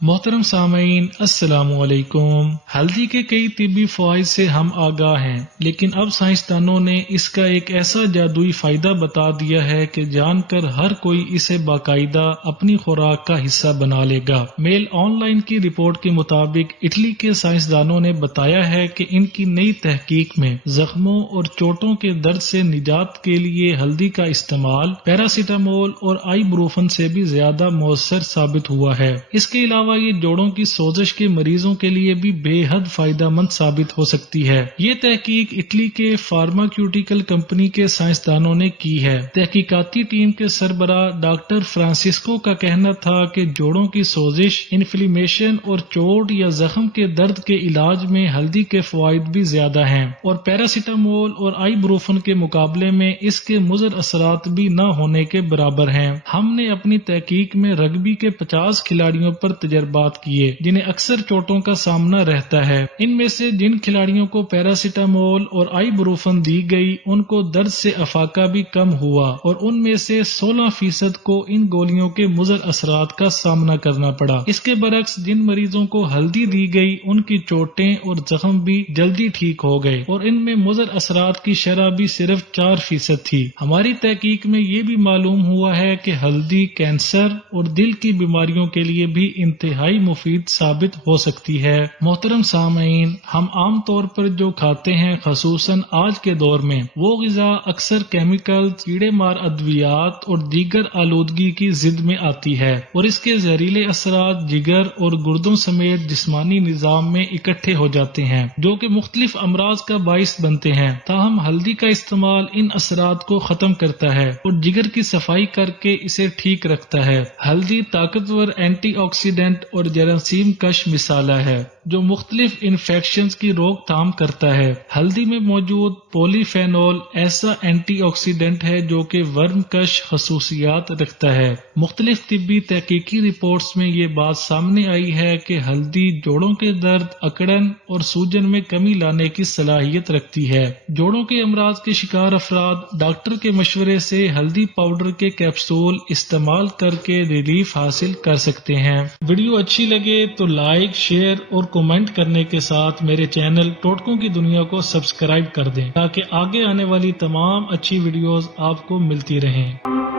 محترم سامعین السلام علیکم۔ ہلدی کے کئی طبی فوائد سے ہم آگاہ ہیں، لیکن اب سائنسدانوں نے اس کا ایک ایسا جادوئی فائدہ بتا دیا ہے کہ جان کر ہر کوئی اسے باقاعدہ اپنی خوراک کا حصہ بنا لے گا۔ میل آن لائن کی رپورٹ کے مطابق اٹلی کے سائنسدانوں نے بتایا ہے کہ ان کی نئی تحقیق میں زخموں اور چوٹوں کے درد سے نجات کے لیے ہلدی کا استعمال پیراسیٹامول اور آئی بروفن سے بھی زیادہ مؤثر ثابت ہوا ہے۔ اس کے علاوہ یہ جوڑوں کی سوزش کے مریضوں کے لیے بھی بے حد فائدہ مند ثابت ہو سکتی ہے۔ یہ تحقیق اٹلی کے فارماکیوٹیکل کمپنی کے سائنسدانوں نے کی ہے۔ تحقیقاتی ٹیم کے سربراہ ڈاکٹر فرانسسکو کا کہنا تھا کہ جوڑوں کی سوزش، انفلیمیشن اور چوٹ یا زخم کے درد کے علاج میں ہلدی کے فوائد بھی زیادہ ہیں، اور پیراسیٹامول اور آئی بروفن کے مقابلے میں اس کے مضر اثرات بھی نہ ہونے کے برابر ہیں۔ ہم نے اپنی تحقیق میں رگبی کے 50 کھلاڑیوں پر تجربات کیے جنہیں اکثر چوٹوں کا سامنا رہتا ہے۔ ان میں سے جن کھلاڑیوں کو پیراسیٹامول اور آئی بروفن دی گئی ان کو درد سے افاقہ بھی کم ہوا، اور ان میں سے 16% کو ان گولیوں کے مضر اثرات کا سامنا کرنا پڑا۔ اس کے برعکس جن مریضوں کو ہلدی دی گئی ان کی چوٹیں اور زخم بھی جلدی ٹھیک ہو گئے، اور ان میں مضر اثرات کی شرح بھی صرف 4% تھی۔ ہماری تحقیق میں یہ بھی معلوم ہوا ہے کہ ہلدی کینسر اور دل کی بیماریوں کے لیے بھی انتہائی مفید ثابت ہو سکتی ہے۔ محترم سامعین، ہم عام طور پر جو کھاتے ہیں، خصوصاً آج کے دور میں، وہ غذا اکثر کیمیکل، کیڑے مار ادویات اور دیگر آلودگی کی زد میں آتی ہے، اور اس کے زہریلے اثرات جگر اور گردوں سمیت جسمانی نظام میں اکٹھے ہو جاتے ہیں، جو کہ مختلف امراض کا باعث بنتے ہیں۔ تاہم ہلدی کا استعمال ان اثرات کو ختم کرتا ہے اور جگر کی صفائی کر کے اسے ٹھیک رکھتا ہے۔ ہلدی طاقتور اینٹی آکسیڈنٹ اور جراثیم کش مسالہ ہے جو مختلف انفیکشنز کی روک تھام کرتا ہے۔ ہلدی میں موجود پولی فینول ایسا اینٹی آکسیڈنٹ ہے جو کہ ورم کش خصوصیات رکھتا ہے۔ مختلف طبی تحقیقی رپورٹس میں یہ بات سامنے آئی ہے کہ ہلدی جوڑوں کے درد، اکڑن اور سوجن میں کمی لانے کی صلاحیت رکھتی ہے۔ جوڑوں کے امراض کے شکار افراد ڈاکٹر کے مشورے سے ہلدی پاؤڈر کے کیپسول استعمال کر کے ریلیف حاصل کر سکتے ہیں۔ ویڈیو اچھی لگے تو لائک، شیئر اور کومنٹ کرنے کے ساتھ میرے چینل ٹوٹکوں کی دنیا کو سبسکرائب کر دیں تاکہ آگے آنے والی تمام اچھی ویڈیوز آپ کو ملتی رہیں۔